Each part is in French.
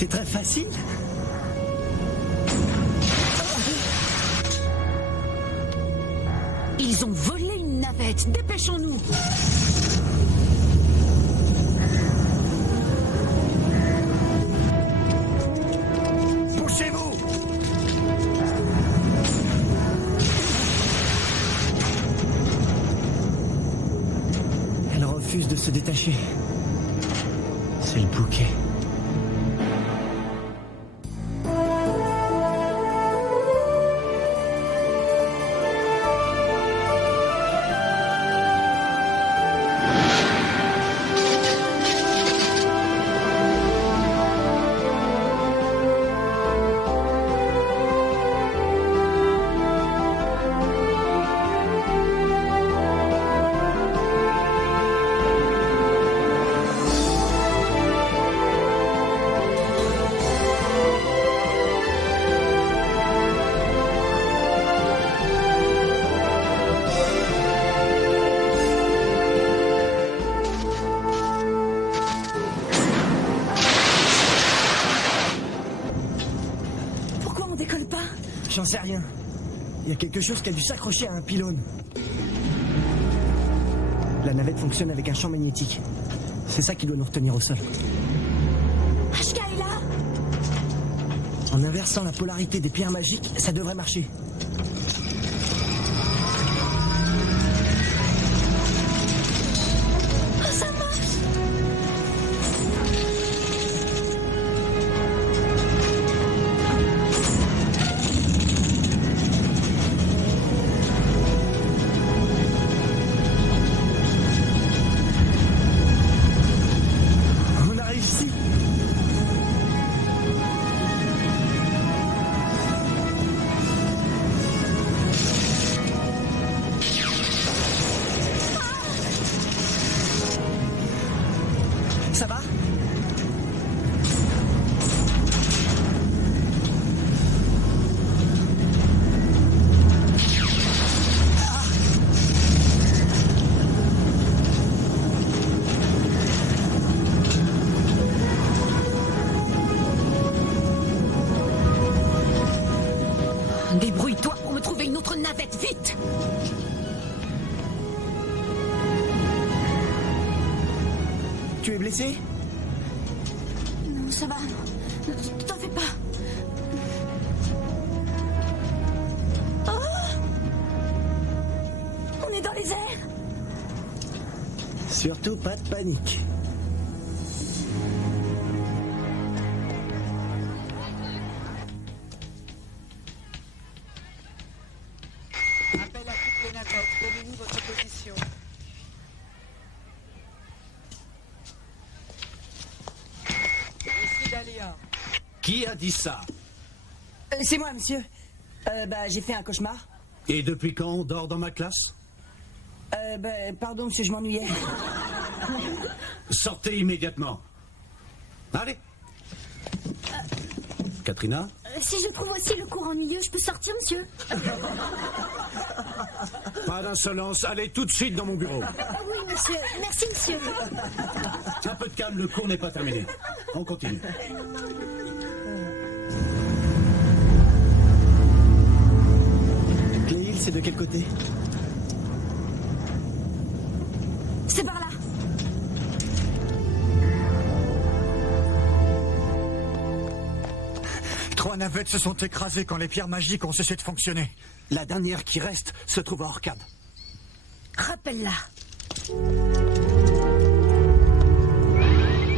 C'est très facile. Ils ont volé une navette. Dépêchons-nous. Poussez-vous. Elle refuse de se détacher. C'est le bouquet. J'en sais rien. Il y a quelque chose qui a dû s'accrocher à un pylône. La navette fonctionne avec un champ magnétique. C'est ça qui doit nous retenir au sol. Ashka est là. En inversant la polarité des pierres magiques, ça devrait marcher. Oh, ça marche. Ça va? Débrouille-toi pour me trouver une autre navette, vite! Tu es blessé? Non, ça va. T'en fais pas. Oh! On est dans les airs. Surtout pas de panique. Appel à toutes les navettes. Donnez-nous votre position. Ici Dahlia. Qui a dit ça? C'est moi, monsieur. J'ai fait un cauchemar. Et depuis quand on dort dans ma classe? Pardon, monsieur, je m'ennuyais. Sortez immédiatement. Allez. Katrina? Si je trouve aussi le cours ennuyeux, je peux sortir, monsieur? Pas d'insolence, allez tout de suite dans mon bureau. Oui, monsieur. Merci, monsieur. Un peu de calme, le cours n'est pas terminé. On continue. Cléil, c'est de quel côté? C'est par là. Trois navettes se sont écrasées quand les pierres magiques ont cessé de fonctionner. La dernière qui reste se trouve à Orcade. Rappelle-la.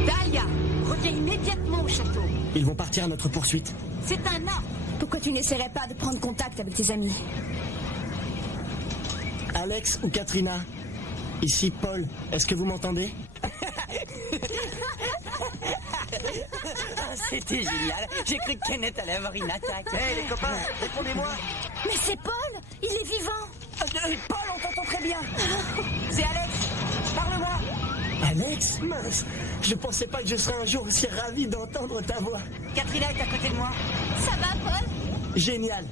Dahlia, reviens immédiatement au château. Ils vont partir à notre poursuite. C'est un ordre. Pourquoi tu n'essaierais pas de prendre contact avec tes amis? Alex ou Katrina? Ici Paul, est-ce que vous m'entendez? C'était génial. J'ai cru que Kenneth allait avoir une attaque. Hé les copains, répondez-moi. Mais c'est Paul. Il est vivant. Paul, on t'entend très bien. C'est Alex. Parle-moi. Alex? Mince, je pensais pas que je serais un jour aussi ravi d'entendre ta voix. Katrina est à côté de moi. Ça va, Paul? Génial.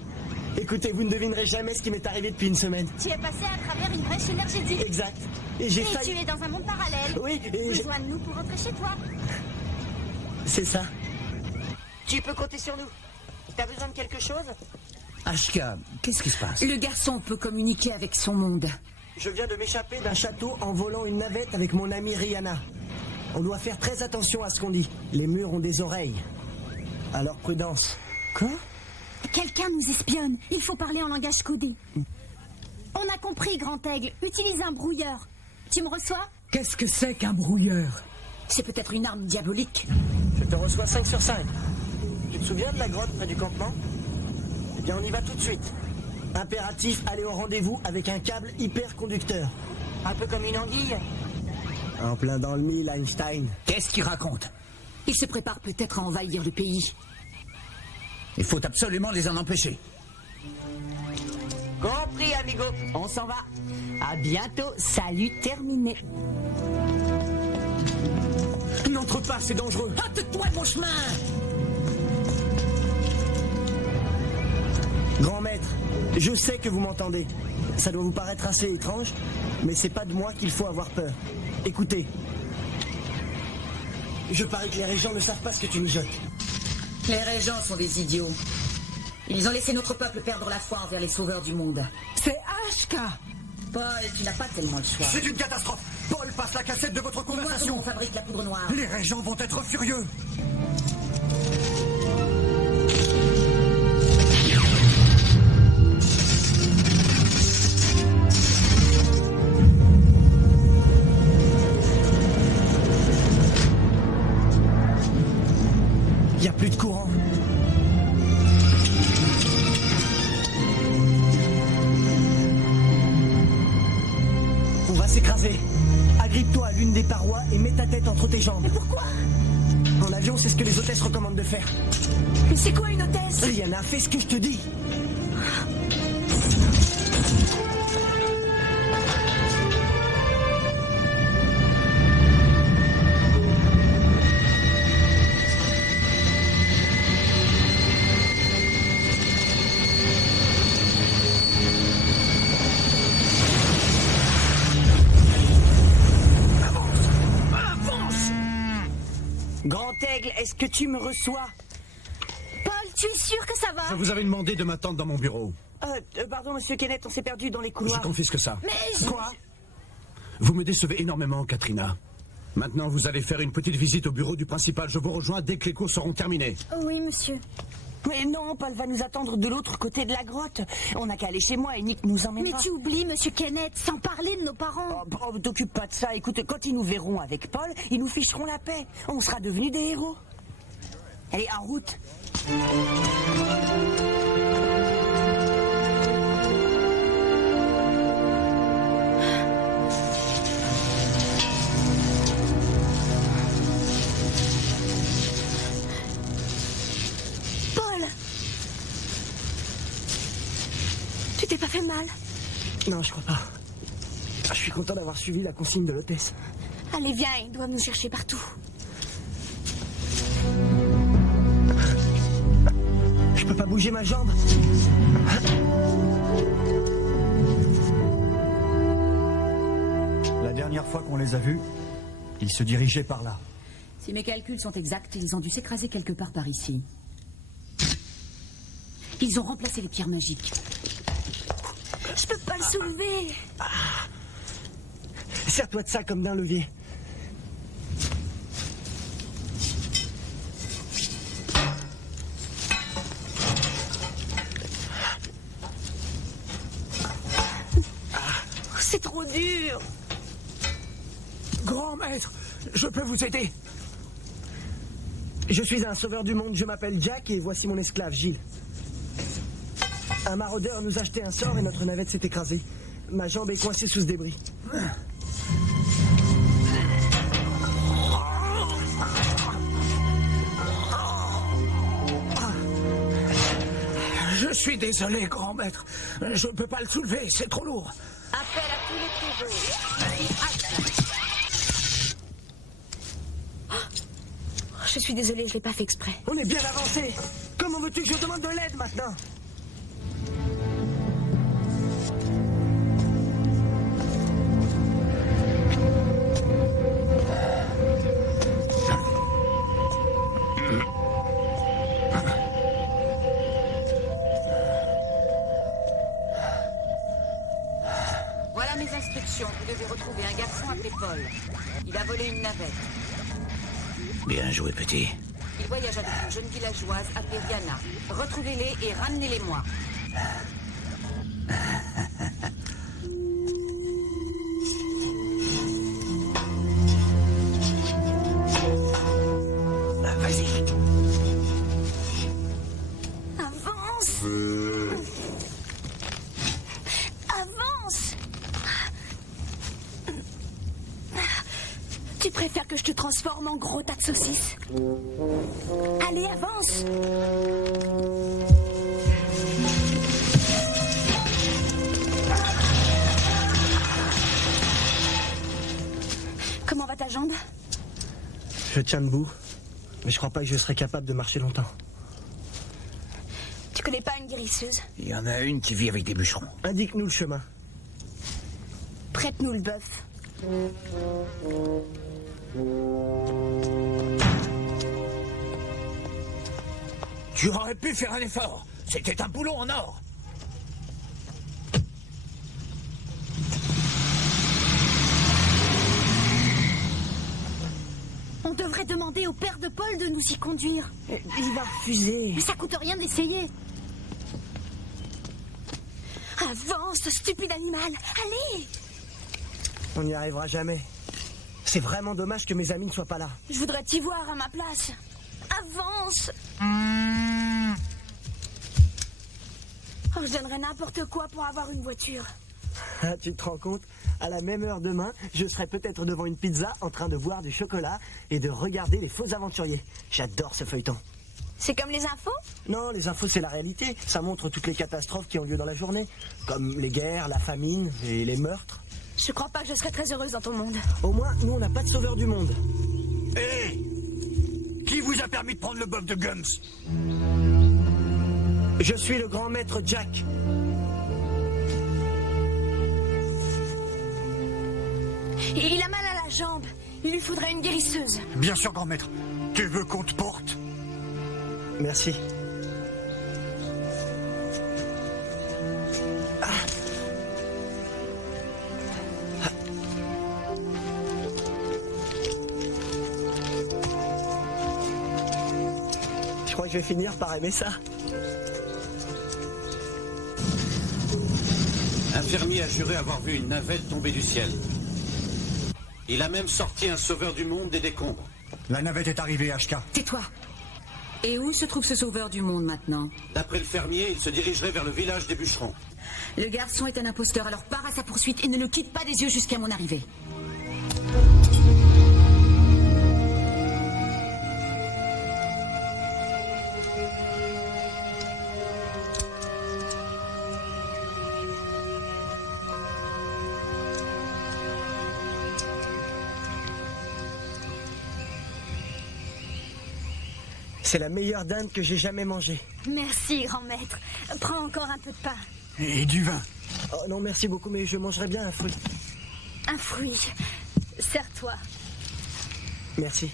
Écoutez, vous ne devinerez jamais ce qui m'est arrivé depuis une semaine. Tu es passé à travers une brèche énergétique. Exact. Et j'ai Et failli... tu es dans un monde parallèle. Oui, et Rejoins-nous pour rentrer chez toi. c'est ça. Tu peux compter sur nous. T'as besoin de quelque chose? Ashka, qu'est-ce qui se passe? Le garçon peut communiquer avec son monde. Je viens de m'échapper d'un château en volant une navette avec mon amie Rihanna. On doit faire très attention à ce qu'on dit. Les murs ont des oreilles. Alors prudence. Quoi? Quelqu'un nous espionne. Il faut parler en langage codé. On a compris, Grand Aigle. Utilise un brouilleur. Tu me reçois? Qu'est-ce que c'est qu'un brouilleur? C'est peut-être une arme diabolique. Je te reçois 5 sur 5. Tu te souviens de la grotte près du campement? Eh bien, on y va tout de suite. Impératif, aller au rendez-vous avec un câble hyperconducteur. Un peu comme une anguille. En plein dans le mille, Einstein. Qu'est-ce qu'il raconte? Il se prépare peut-être à envahir le pays. Il faut absolument les en empêcher. Compris, amigo. On s'en va. À bientôt. Salut terminé. N'entre pas, c'est dangereux. Hâte-toi de mon chemin! Grand maître, je sais que vous m'entendez. Ça doit vous paraître assez étrange, mais c'est pas de moi qu'il faut avoir peur. Écoutez. Je parie que les régents ne savent pas ce que tu nous jettes. Les régents sont des idiots. Ils ont laissé notre peuple perdre la foi envers les sauveurs du monde. C'est Ashka! Paul, tu n'as pas tellement le choix. C'est une catastrophe. Paul passe la cassette de votre Dis-moi comment conversation. on fabrique la poudre noire. Les régents vont être furieux. Il n'y a plus de courant. On va s'écraser. Agrippe-toi à l'une des parois et mets ta tête entre tes jambes. Mais pourquoi? En avion, c'est ce que les hôtesses recommandent de faire. Mais c'est quoi une hôtesse? Rihanna, fais ce que je te dis. Grand Aigle, est-ce que tu me reçois? Paul, tu es sûr que ça va? Je vous avais demandé de m'attendre dans mon bureau. Pardon, monsieur Kenneth, on s'est perdu dans les Je couloirs. confisque ça. Mais Quoi? Vous me décevez énormément, Katrina. Maintenant, vous allez faire une petite visite au bureau du principal. Je vous rejoins dès que les cours seront terminés. Oui, monsieur. Mais non, Paul va nous attendre de l'autre côté de la grotte. On n'a qu'à aller chez moi et Nick nous Mais emmènera. tu oublies, monsieur Kenneth, sans parler de nos parents. T'occupe pas de ça. Écoute, quand ils nous verront avec Paul, ils nous ficheront la paix. On sera devenus des héros. Allez, en route. Paul! Tu t'es pas fait mal? Non, je crois pas. Je suis content d'avoir suivi la consigne de l'hôtesse. Allez, viens, ils doivent nous chercher partout. Je peux pas bouger ma jambe. La dernière fois qu'on les a vus, ils se dirigeaient par là. Si mes calculs sont exacts, ils ont dû s'écraser quelque part par ici. Ils ont remplacé les pierres magiques. Je peux pas le soulever. Sers-toi de ça comme d'un levier. C'est trop dur. Grand maître, je peux vous aider. Je suis un sauveur du monde, je m'appelle Jack et voici mon esclave Gilles. Un maraudeur nous a jeté un sort et notre navette s'est écrasée. Ma jambe est coincée sous ce débris. Je suis désolé, grand maître. Je ne peux pas le soulever, c'est trop lourd. Appel à tous les pigeons. Je suis désolée, je l'ai pas fait exprès. On est bien avancé. Comment veux-tu que je demande de l'aide maintenant? les instructions. Vous devez retrouver un garçon appelé Paul. Il a volé une navette. Bien joué, petit. Il voyage avec une jeune villageoise appelée Diana. Retrouvez-les et ramenez-les-moi. Vas-y. Avance. Avance. Tu préfères que je te transforme en gros tas de saucisses? Allez, avance. Comment va ta jambe? Je tiens debout, mais je crois pas que je serai capable de marcher longtemps. Tu connais pas une guérisseuse? Il y en a une qui vit avec des bûcherons. Indique-nous le chemin. Prête-nous le bœuf. Tu aurais pu faire un effort. C'était un boulot en or. On devrait demander au père de Paul de nous y conduire. Il va refuser. Mais ça coûte rien d'essayer. Avance, stupide animal. Allez! On n'y arrivera jamais. C'est vraiment dommage que mes amis ne soient pas là. Je voudrais t'y voir à ma place. Avance! Oh, je donnerais n'importe quoi pour avoir une voiture. Ah, tu te rends compte? À la même heure demain, je serai peut-être devant une pizza en train de boire du chocolat et de regarder les faux aventuriers. J'adore ce feuilleton. C'est comme les infos? Non, les infos, c'est la réalité. Ça montre toutes les catastrophes qui ont lieu dans la journée. Comme les guerres, la famine et les meurtres. Je crois pas que je serais très heureuse dans ton monde. Au moins, nous, on n'a pas de sauveur du monde. Hé Qui vous a permis de prendre le bœuf de Gums? Je suis le grand maître Jack. Il a mal à la jambe. Il lui faudrait une guérisseuse. Bien sûr, grand maître. Tu veux qu'on te porte? Merci. Je crois que je vais finir par aimer ça. Un fermier a juré avoir vu une navette tomber du ciel. Il a même sorti un sauveur du monde des décombres. La navette est arrivée, HK. Tais-toi. Et où se trouve ce sauveur du monde maintenant? D'après le fermier, il se dirigerait vers le village des bûcherons. Le garçon est un imposteur, alors pars à sa poursuite et ne le quitte pas des yeux jusqu'à mon arrivée. C'est la meilleure dinde que j'ai jamais mangée. Merci, grand maître. Prends encore un peu de pain. Et du vin. Oh non, merci beaucoup, mais je mangerai bien un fruit. Un fruit. Serre-toi. Merci.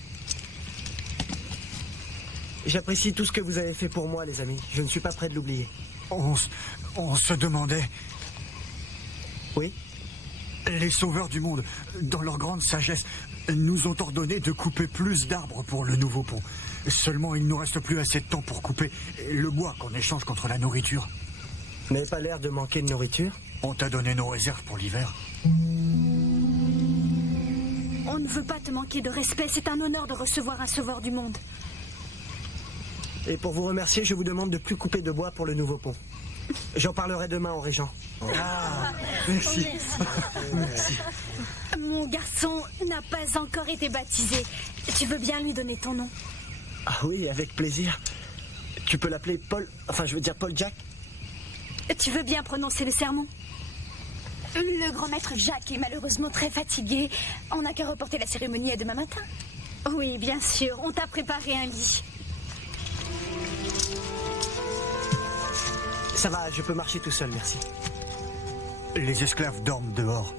J'apprécie tout ce que vous avez fait pour moi, les amis. Je ne suis pas prêt de l'oublier. On se demandait... Oui? Les sauveurs du monde, dans leur grande sagesse, nous ont ordonné de couper plus d'arbres pour le nouveau pont. Seulement, il ne nous reste plus assez de temps pour couper le bois qu'on échange contre la nourriture. Vous n'avez pas l'air de manquer de nourriture? On t'a donné nos réserves pour l'hiver. On ne veut pas te manquer de respect. C'est un honneur de recevoir un sauveur du monde. Et pour vous remercier, je vous demande de plus couper de bois pour le nouveau pont. J'en parlerai demain au régent. Ah, merci. Merci. Mon garçon n'a pas encore été baptisé. Tu veux bien lui donner ton nom? Ah oui, avec plaisir. Tu peux l'appeler Paul... Enfin, je veux dire Paul Jack. Tu veux bien prononcer le sermon? Le grand maître Jacques est malheureusement très fatigué. On n'a qu'à reporter la cérémonie à demain matin. Oui, bien sûr. On t'a préparé un lit. Ça va, je peux marcher tout seul, merci. Les esclaves dorment dehors.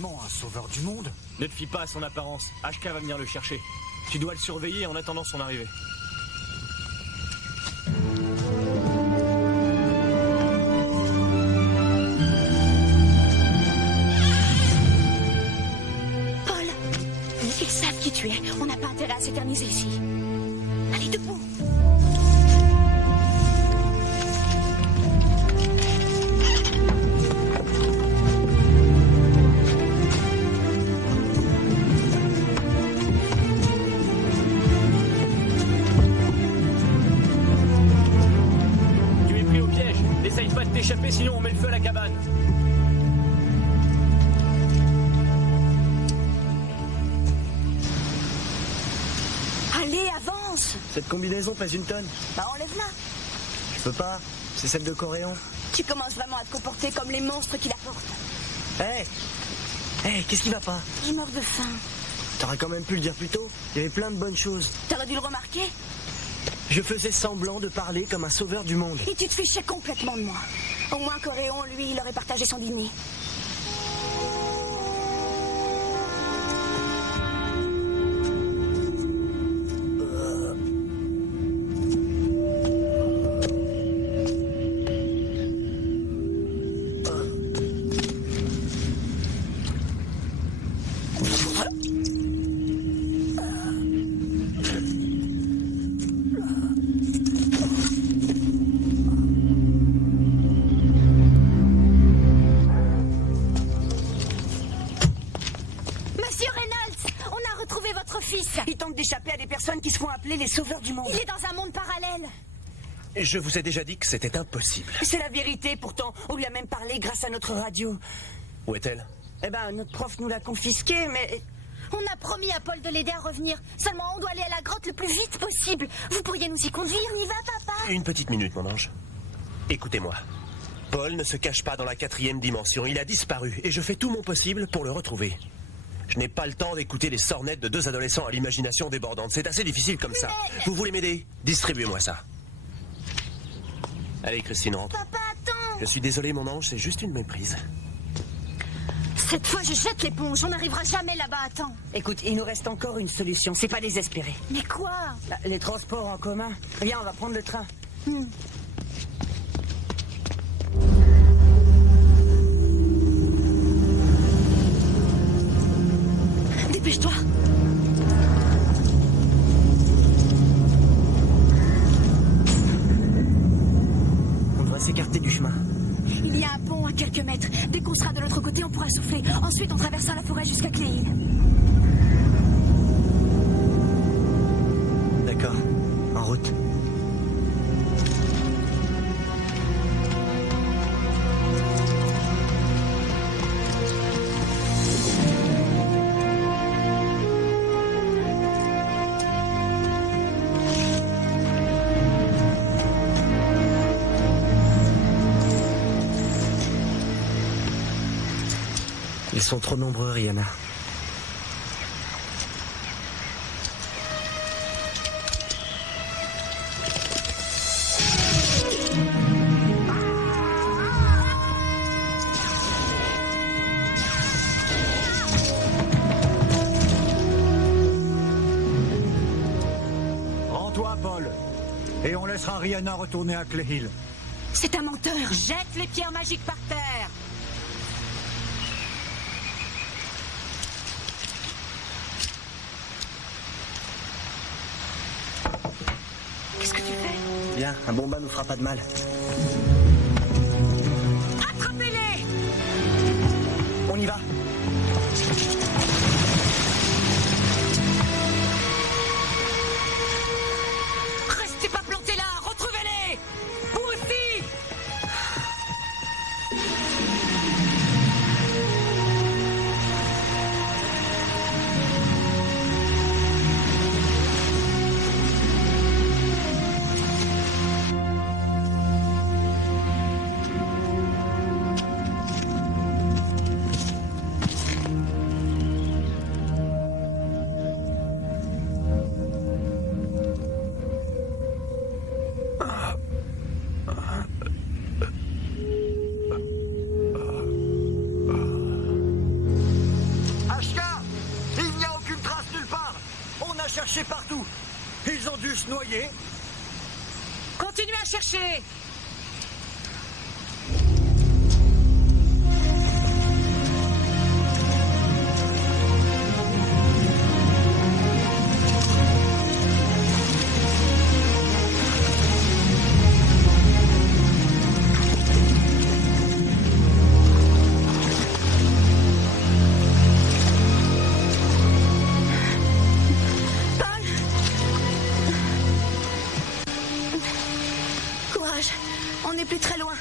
vraiment un sauveur du monde? Ne te fie pas à son apparence. HK va venir le chercher. Tu dois le surveiller en attendant son arrivée. Paul, ils savent qui tu es. On n'a pas intérêt à s'éterniser ici. Allez, debout. Échapper, sinon on met le feu à la cabane. Allez, avance. Cette combinaison pèse une tonne. Bah enlève-la. Je peux pas. C'est celle de Coréon. Tu commences vraiment à te comporter comme les monstres qui la portent. Hé, qu'est-ce qui va pas? Je meurs de faim. T'aurais quand même pu le dire plus tôt. Il y avait plein de bonnes choses. T'aurais dû le remarquer. Je faisais semblant de parler comme un sauveur du monde. Et tu te fichais complètement de moi. Au moins Coréon, lui, il aurait partagé son dîner. Il tente d'échapper à des personnes qui se font appeler les sauveurs du monde. Il est dans un monde parallèle. Je vous ai déjà dit que c'était impossible. C'est la vérité, pourtant. On lui a même parlé grâce à notre radio. Où est-elle? Eh ben, notre prof nous l'a confisquée, mais... On a promis à Paul de l'aider à revenir. Seulement, on doit aller à la grotte le plus vite possible. Vous pourriez nous y conduire? On y va, papa? Une petite minute, mon ange. Écoutez-moi. Paul ne se cache pas dans la 4e dimension. Il a disparu et je fais tout mon possible pour le retrouver. Je n'ai pas le temps d'écouter les sornettes de 2 adolescents à l'imagination débordante. C'est assez difficile comme ça. Vous voulez m'aider? Distribuez-moi ça. Allez, Christine, rentre. Papa, attends. Je suis désolé, mon ange, c'est juste une méprise. Cette fois, je jette l'éponge. On n'arrivera jamais là-bas à temps. Écoute, il nous reste encore une solution. C'est pas désespéré. Mais quoi? Les transports en commun. Viens, on va prendre le train. Dépêche-toi. On devrait s'écarter du chemin. Il y a un pont à quelques mètres. Dès qu'on sera de l'autre côté, on pourra souffler. Ensuite, on traversera la forêt jusqu'à Cléil. D'accord. En route. Ils sont trop nombreux, Rihanna. Rends-toi, Paul. Et on laissera Rihanna retourner à Clay Hill. C'est un menteur. Jette les pierres magiques par terre. Qu'est-ce que tu fais? Bien, un bomba nous fera pas de mal. Attrapez-les! On y va. Restez pas plantés là! Retrouvez-les! Vous aussi! noyer. Continuez à chercher. On n'est plus très loin.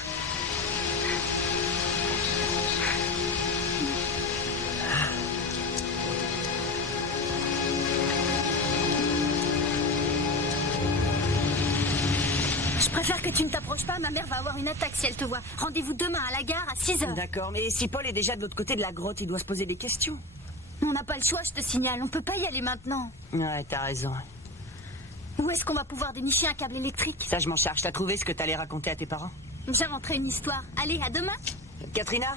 Je préfère que tu ne t'approches pas, ma mère va avoir une attaque si elle te voit. Rendez-vous demain à la gare à 6h. D'accord, mais si Paul est déjà de l'autre côté de la grotte, il doit se poser des questions. On n'a pas le choix, je te signale. On peut pas y aller maintenant. Ouais, t'as raison. Où est-ce qu'on va pouvoir dénicher un câble électrique? Ça, je m'en charge. T'as trouvé ce que t'allais raconter à tes parents? J'inventerai une histoire. Allez, à demain. Katrina?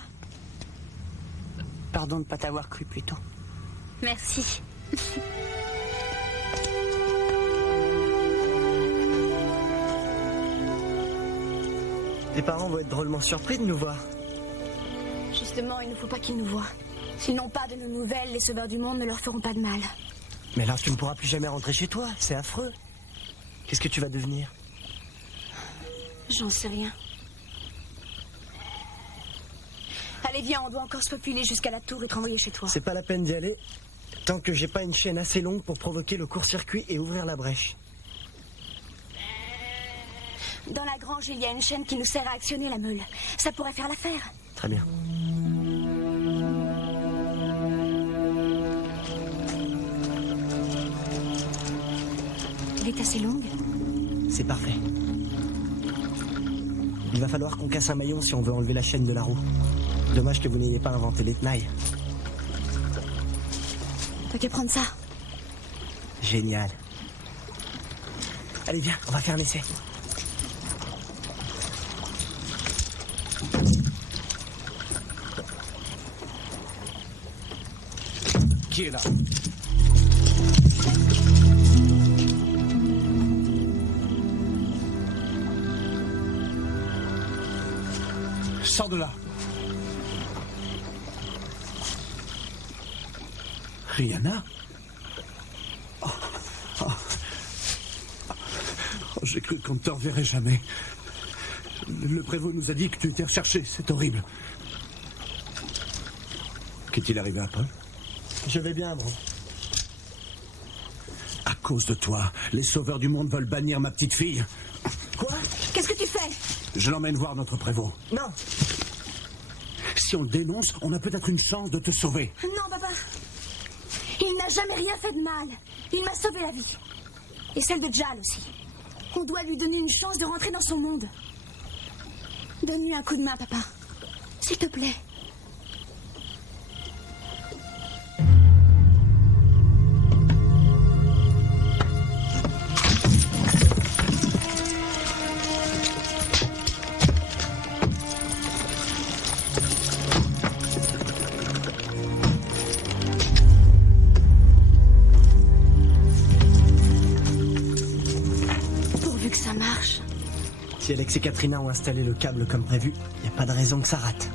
Pardon de ne pas t'avoir cru plus tôt. Merci. Tes parents vont être drôlement surpris de nous voir. Justement, il ne faut pas qu'ils nous voient. S'ils n'ont pas de nos nouvelles, les sauveurs du monde ne leur feront pas de mal. Mais alors tu ne pourras plus jamais rentrer chez toi, c'est affreux. Qu'est-ce que tu vas devenir? J'en sais rien. Allez, viens, on doit encore se faufiler jusqu'à la tour et te renvoyer chez toi. C'est pas la peine d'y aller, tant que j'ai pas une chaîne assez longue pour provoquer le court-circuit et ouvrir la brèche. Dans la grange, il y a une chaîne qui nous sert à actionner la meule. Ça pourrait faire l'affaire. Très bien. Elle est assez longue. C'est parfait. Il va falloir qu'on casse un maillon si on veut enlever la chaîne de la roue. Dommage que vous n'ayez pas inventé les tenailles. T'as qu'à prendre ça. Génial. Allez, viens, on va faire un essai. Qui est là? Sors de là. Rihanna? Oh. J'ai cru qu'on ne te reverrait jamais. Le prévôt nous a dit que tu étais recherché. C'est horrible. Qu'est-il arrivé à Paul? Je vais bien, bro. À cause de toi, les sauveurs du monde veulent bannir ma petite fille. Quoi? Qu'est-ce que tu fais? Je l'emmène voir notre prévôt. Non. Si on le dénonce, on a peut-être une chance de te sauver. Non, papa. Il n'a jamais rien fait de mal. Il m'a sauvé la vie. Et celle de Jal aussi. On doit lui donner une chance de rentrer dans son monde. Donne-lui un coup de main, papa. S'il te plaît. Si Alex et Katrina ont installé le câble comme prévu, il n'y a pas de raison que ça rate.